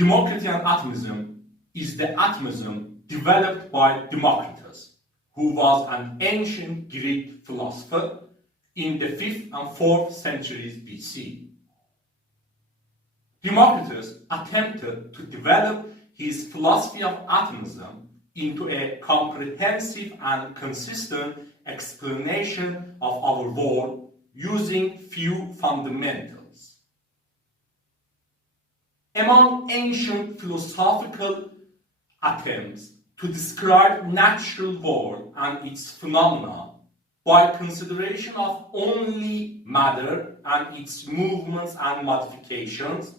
Democritean atomism is the atomism developed by Democritus, who was an ancient Greek philosopher in the 5th and 4th centuries BC. Democritus attempted to develop his philosophy of atomism into a comprehensive and consistent explanation of our world using few fundamentals. Among ancient philosophical attempts to describe natural world and its phenomena by consideration of only matter and its movements and modifications,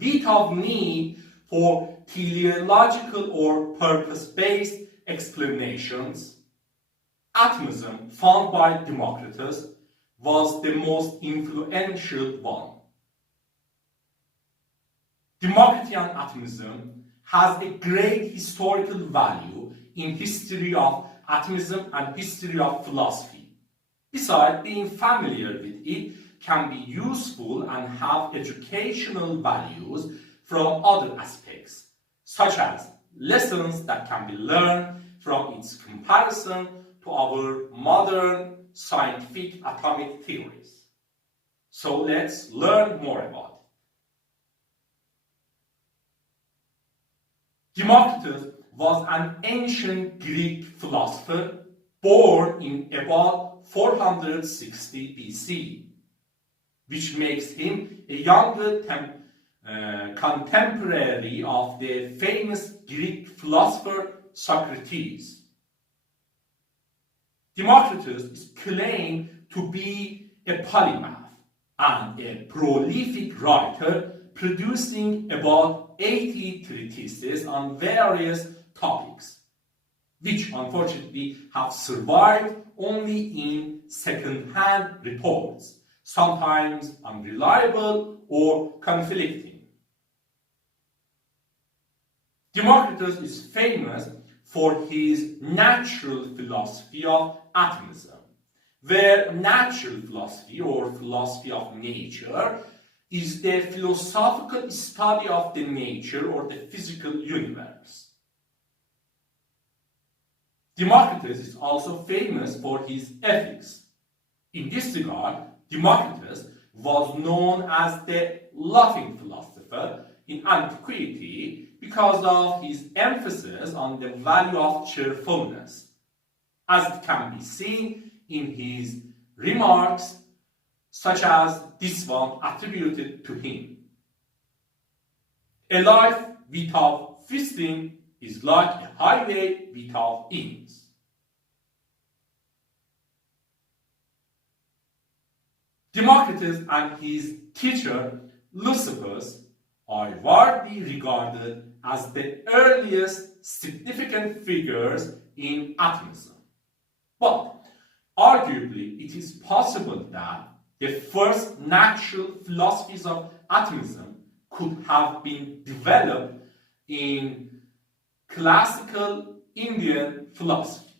without need for teleological or purpose-based explanations, atomism found by Democritus was the most influential one. Democritean atomism has a great historical value in history of atomism and history of philosophy. Besides, being familiar with it can be useful and have educational values from other aspects, such as lessons that can be learned from its comparison to our modern scientific atomic theories. So let's learn more about it. Democritus was an ancient Greek philosopher born in about 460 BC, which makes him a younger contemporary of the famous Greek philosopher Socrates. Democritus is claimed to be a polymath and a prolific writer, producing about 80 treatises on various topics, which unfortunately have survived only in second-hand reports, sometimes unreliable or conflicting. Democritus is famous for his natural philosophy of atomism, where natural philosophy or philosophy of nature is the philosophical study of the nature or the physical universe. Democritus is also famous for his ethics. In this regard, Democritus was known as the laughing philosopher in antiquity because of his emphasis on the value of cheerfulness, as it can be seen in his remarks, such as this one attributed to him. A life without feasting is like a highway without inns. Democritus and his teacher Leucippus are widely regarded as the earliest significant figures in atomism. But arguably, it is possible that the first natural philosophies of atomism could have been developed in classical Indian philosophy.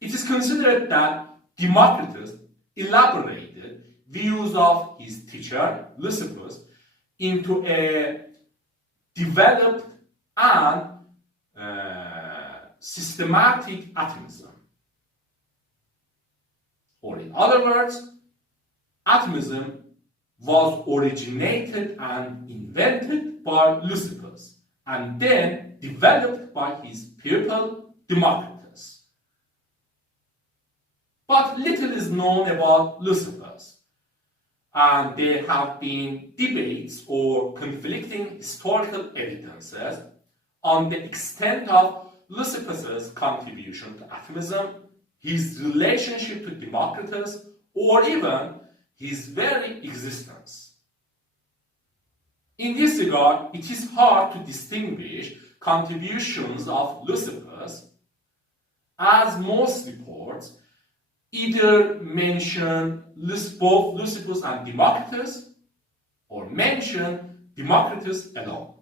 It is considered that Democritus elaborated views of his teacher Leucippus into a developed and systematic atomism. Or in other words, atomism was originated and invented by Leucippus and then developed by his pupil Democritus. But little is known about Leucippus, and there have been debates or conflicting historical evidences on the extent of Leucippus's contribution to atomism, his relationship to Democritus, or even his very existence. In this regard, it is hard to distinguish contributions of Leucippus, as most reports either mention both Leucippus and Democritus or mention Democritus alone.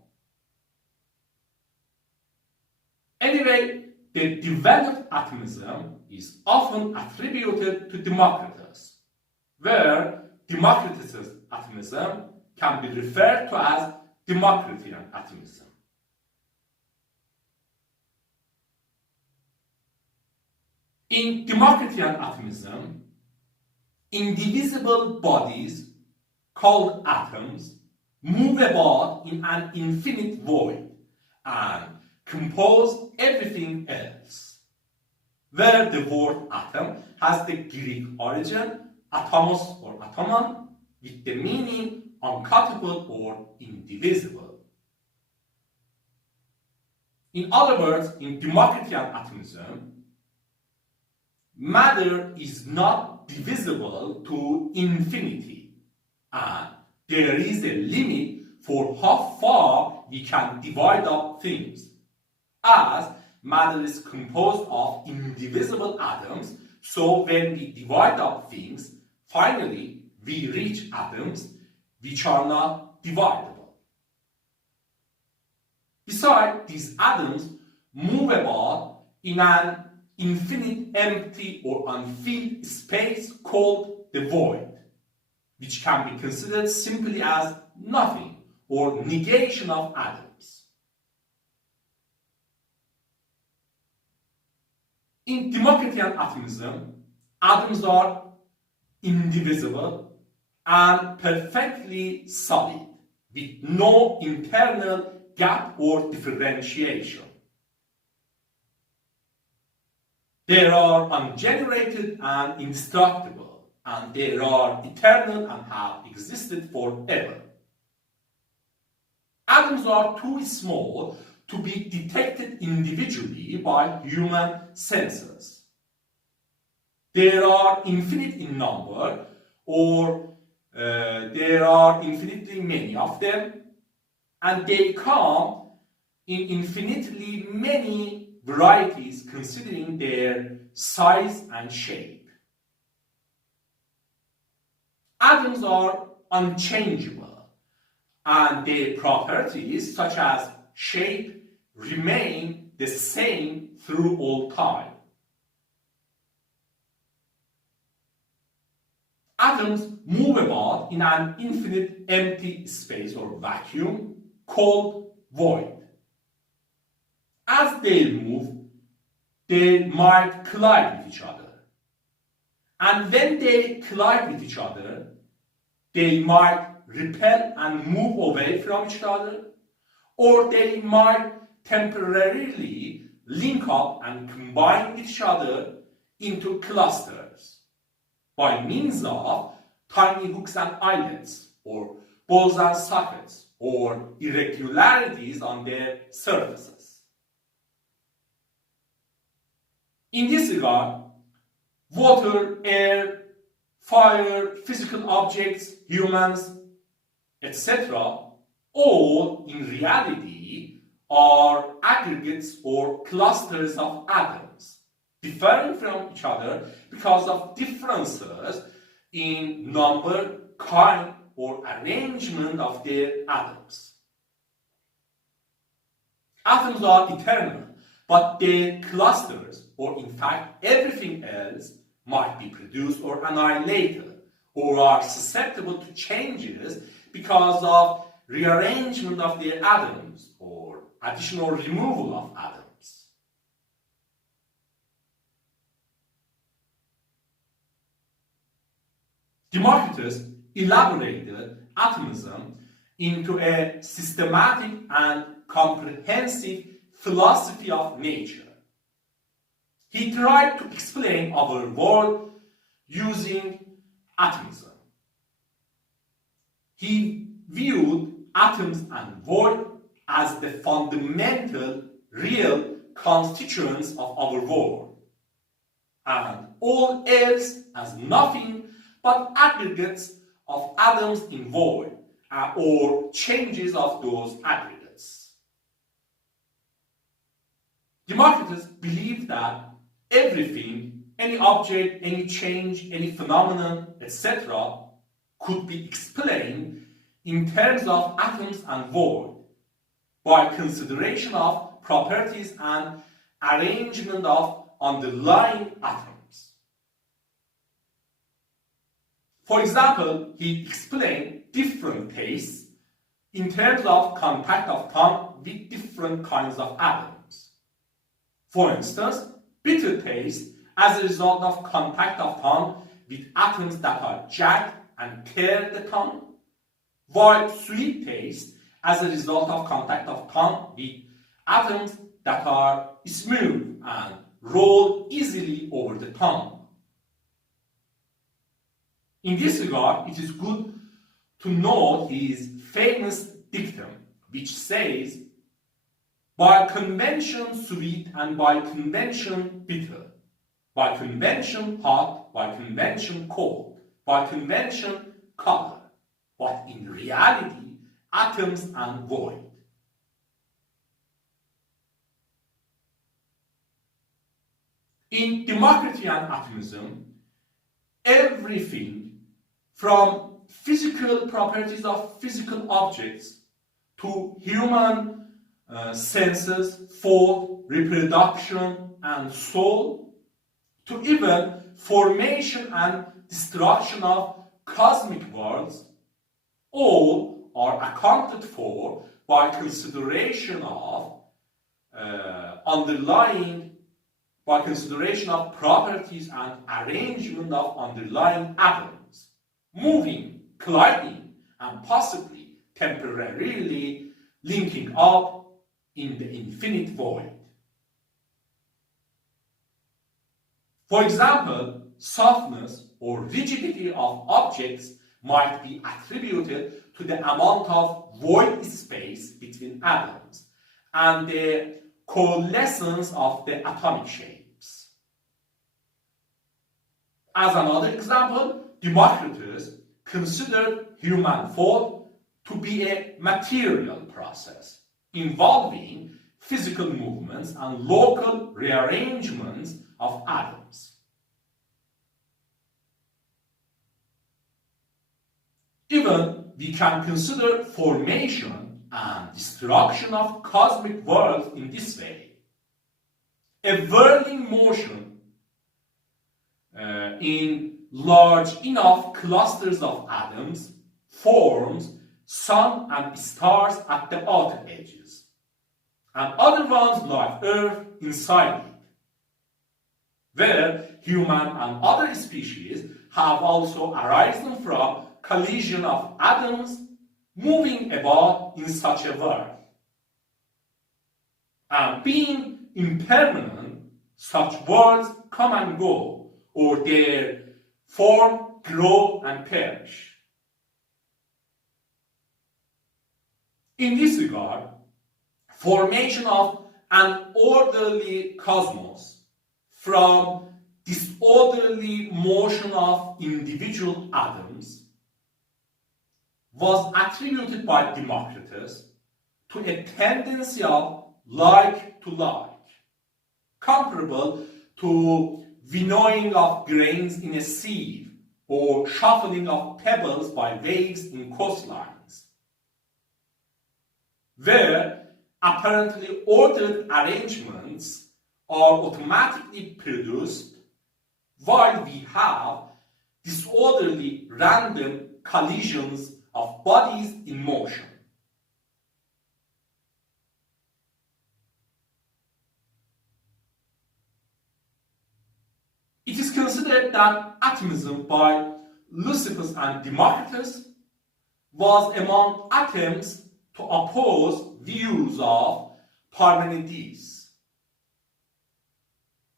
Anyway, the developed atomism is often attributed to Democritus, where Democritus's atomism can be referred to as Democritean Atomism. In Democritean Atomism, indivisible bodies called atoms move about in an infinite void and compose everything else, where the word atom has the Greek origin atomos or atomon with the meaning uncuttable or indivisible. In other words, in Democritean Atomism, matter is not divisible to infinity, and there is a limit for how far we can divide up things, as matter is composed of indivisible atoms. So when we divide up things, finally we reach atoms which are not dividable. Besides, these atoms move about in an infinite empty or unfilled space called the void, which can be considered simply as nothing or negation of atoms. In Democritean Atomism, atoms are indivisible and perfectly solid, with no internal gap or differentiation. They are ungenerated and indestructible, and they are eternal and have existed forever. Atoms are too small to be detected individually by human senses. They are infinite in number, or there are infinitely many of them, and they come in infinitely many varieties considering their size and shape. Atoms are unchangeable, and their properties such as shape remain the same through all time. Atoms move about in an infinite empty space or vacuum called void. As they move, they might collide with each other. And when they collide with each other, they might repel and move away from each other, or they might temporarily link up and combine with each other into clusters by means of tiny hooks and eyelets, or balls and sockets, or irregularities on their surfaces. In this regard, water, air, fire, physical objects, humans, etc., all in reality are aggregates or clusters of atoms, differing from each other because of differences in number, kind, or arrangement of their atoms. Atoms are eternal, but their clusters, or in fact everything else, might be produced or annihilated, or are susceptible to changes because of rearrangement of their atoms or additional removal of atoms. Democritus elaborated atomism into a systematic and comprehensive philosophy of nature. He tried to explain our world using atomism. He viewed atoms and void as the fundamental, real constituents of our world, and all else as nothing but aggregates of atoms in void, or changes of those aggregates. Democritus believed that everything, any object, any change, any phenomenon, etc., could be explained in terms of atoms and void by consideration of properties and arrangement of underlying atoms. For example, he explained different tastes in terms of contact of tongue with different kinds of atoms. For instance, bitter taste as a result of contact of tongue with atoms that are jagged and tear the tongue, while sweet taste as a result of contact of tongue with atoms that are smooth and roll easily over the tongue. In this regard, it is good to note his famous dictum, which says, by convention sweet and by convention bitter, by convention hot, by convention cold, by convention color, but in reality, atoms and void. In Democritean Atomism, everything from physical properties of physical objects to human senses, thought, reproduction, and soul, to even formation and destruction of cosmic worlds, all are accounted for by consideration of properties and arrangement of underlying atoms, moving, colliding, and possibly temporarily linking up in the infinite void. For example, softness or rigidity of objects might be attributed to the amount of void space between atoms and the coalescence of the atomic shapes. As another example, Democritus considered human thought to be a material process involving physical movements and local rearrangements of atoms. Even we can consider formation and destruction of cosmic worlds in this way. A whirling motion in large enough clusters of atoms forms sun and stars at the outer edges, and other ones like Earth inside it, where human and other species have also arisen from collision of atoms moving about in such a world. And being impermanent, such worlds come and go, or their form grow and perish. In this regard, formation of an orderly cosmos from disorderly motion of individual atoms was attributed by Democritus to a tendency of like to like, comparable to winnowing of grains in a sieve or shuffling of pebbles by waves in coastlines, where apparently ordered arrangements are automatically produced, while we have disorderly random collisions of bodies in motion. It is considered that atomism by Leucippus and Democritus was among attempts to oppose views of Parmenides.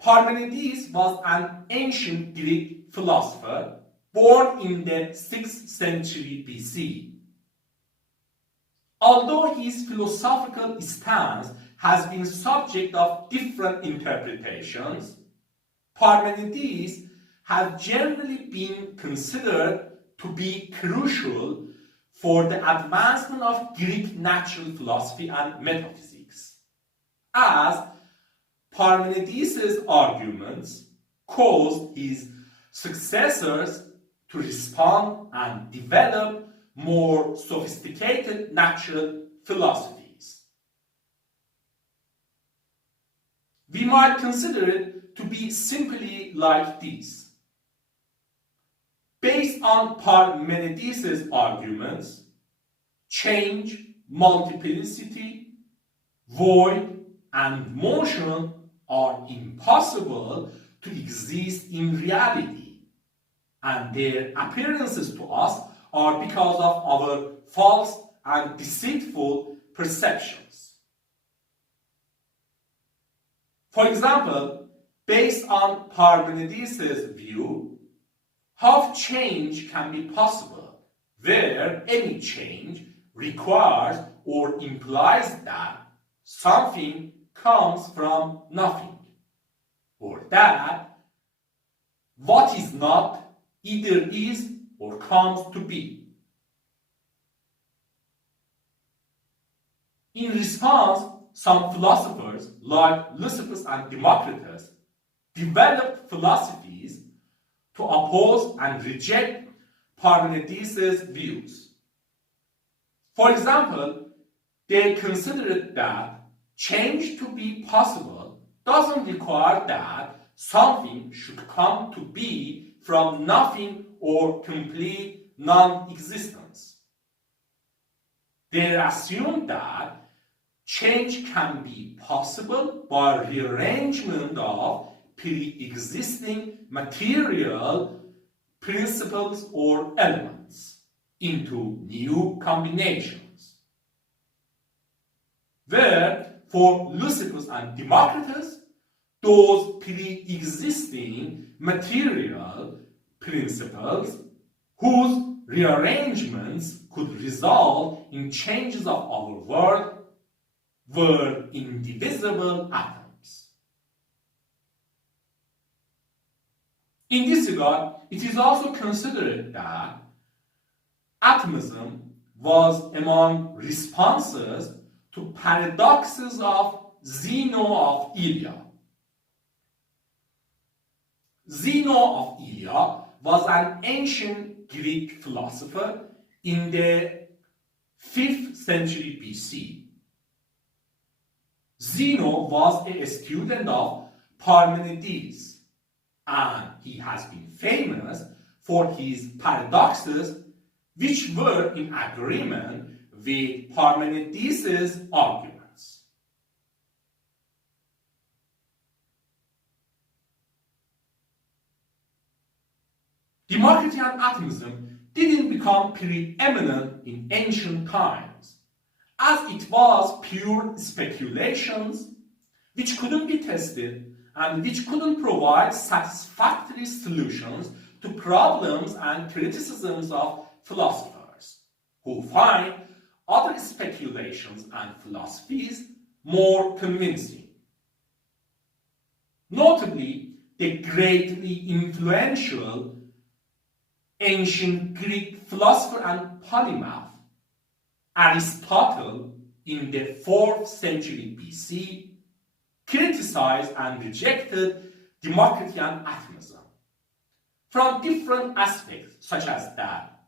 Parmenides was an ancient Greek philosopher born in the 6th century BC. Although his philosophical stance has been subject of different interpretations, Parmenides has generally been considered to be crucial for the advancement of Greek natural philosophy and metaphysics, as Parmenides' arguments caused his successors to respond and develop more sophisticated natural philosophies. We might consider it to be simply like this. based on Parmenides' arguments, change, multiplicity, void, and motion are impossible to exist in reality, and their appearances to us are because of our false and deceitful perceptions. For example, based on Parmenides' view, half change can be possible, where any change requires or implies that something comes from nothing, or that what is not either is or comes to be. In response, some philosophers like Leucippus and Democritus developed philosophies to oppose and reject Parmenides' views. For example, they considered that change to be possible doesn't require that something should come to be from nothing or complete non-existence. They assumed that change can be possible by rearrangement of pre-existing material principles or elements into new combinations. Where for Leucippus and Democritus, those pre-existing material principles whose rearrangements could result in changes of our world were indivisible atoms. In this regard, it is also considered that atomism was among responses to paradoxes of Zeno of Elea. Zeno of Elea was an ancient Greek philosopher in the 5th century BC. Zeno was a student of Parmenides, and he has been famous for his paradoxes, which were in agreement with Parmenides' arguments. Democritean atomism didn't become preeminent in ancient times, as it was pure speculations which couldn't be tested and which couldn't provide satisfactory solutions to problems and criticisms of philosophers, who find other speculations and philosophies more convincing. Notably, the greatly influential ancient Greek philosopher and polymath Aristotle in the 4th century BC criticized and rejected Democritean atomism from different aspects, such as that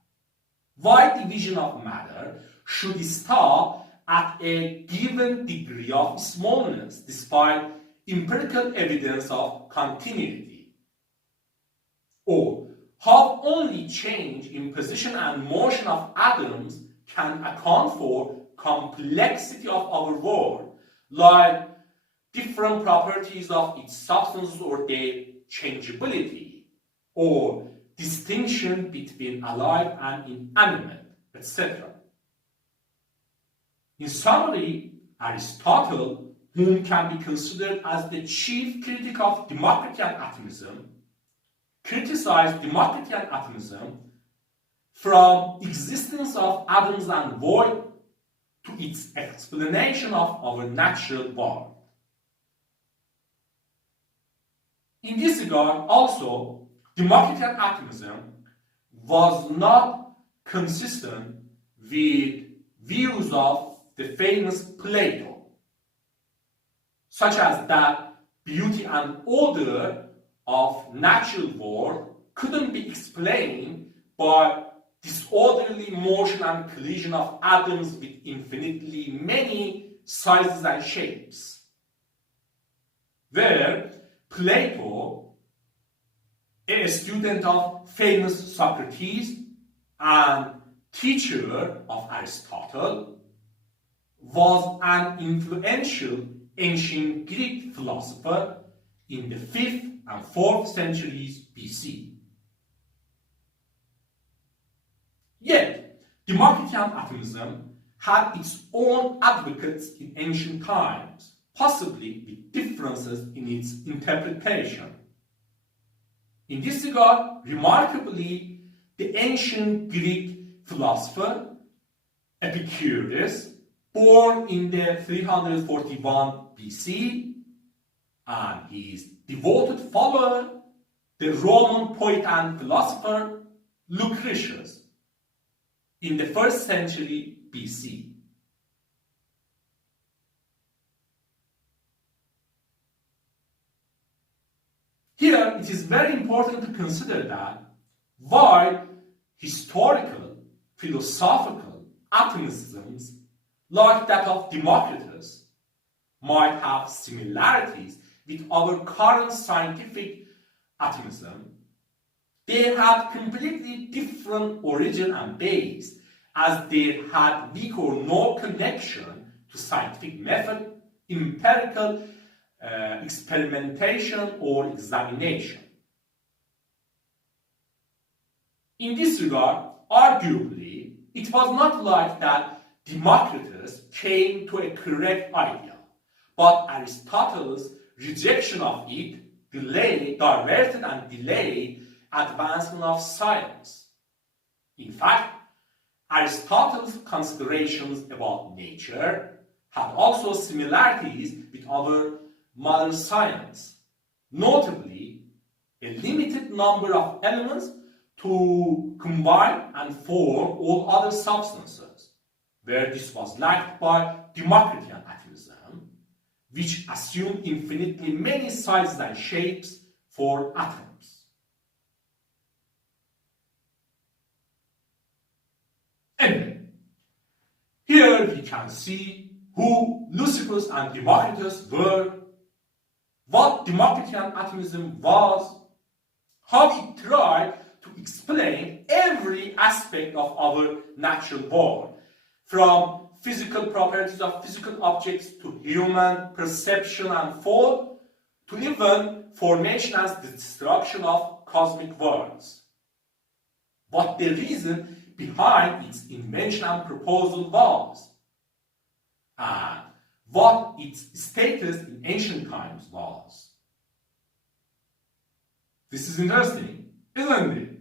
wide division of matter should stop at a given degree of smallness despite empirical evidence of continuity, or how only change in position and motion of atoms can account for complexity of our world, like different properties of its substances or their changeability, or distinction between alive and inanimate, etc. In summary, Aristotle, whom can be considered as the chief critic of Democritean atomism, criticized Democritean atomism from existence of atoms and void to its explanation of our natural world. In this regard, also, Democritean atomism was not consistent with views of the famous Plato, such as that beauty and order of natural world couldn't be explained by disorderly motion and collision of atoms with infinitely many sizes and shapes. Where Plato a student of famous Socrates and teacher of Aristotle, was an influential ancient Greek philosopher in the 5th and 4th centuries BC. Yet, Democritean Atomism had its own advocates in ancient times, possibly with differences in its interpretation. In this regard, remarkably, the ancient Greek philosopher Epicurus, born in the 341 BC, and his devoted follower, the Roman poet and philosopher Lucretius, in the 1st century BC. Here, it is very important to consider that while historical, philosophical atomisms like that of Democritus might have similarities with our current scientific atomism, they had completely different origin and base, as they had weak or no connection to scientific method, empirical experimentation or examination. In this regard, arguably, it was not like that Democritus came to a correct idea, but Aristotle's rejection of it diverted and delayed advancement of science. In fact, Aristotle's considerations about nature had also similarities with our modern science, notably a limited number of elements to combine and form all other substances, where this was lacked by Democritean atomism, which assumed infinitely many sizes and shapes for atoms. Anyway, here we can see who Leucippus and Democritus were, what Democritean atomism was, how it tried to explain every aspect of our natural world, from physical properties of physical objects to human perception and thought, to even formation and destruction of cosmic worlds. What the reason behind its invention and proposal was, and what its status in ancient times was. This is interesting, isn't it?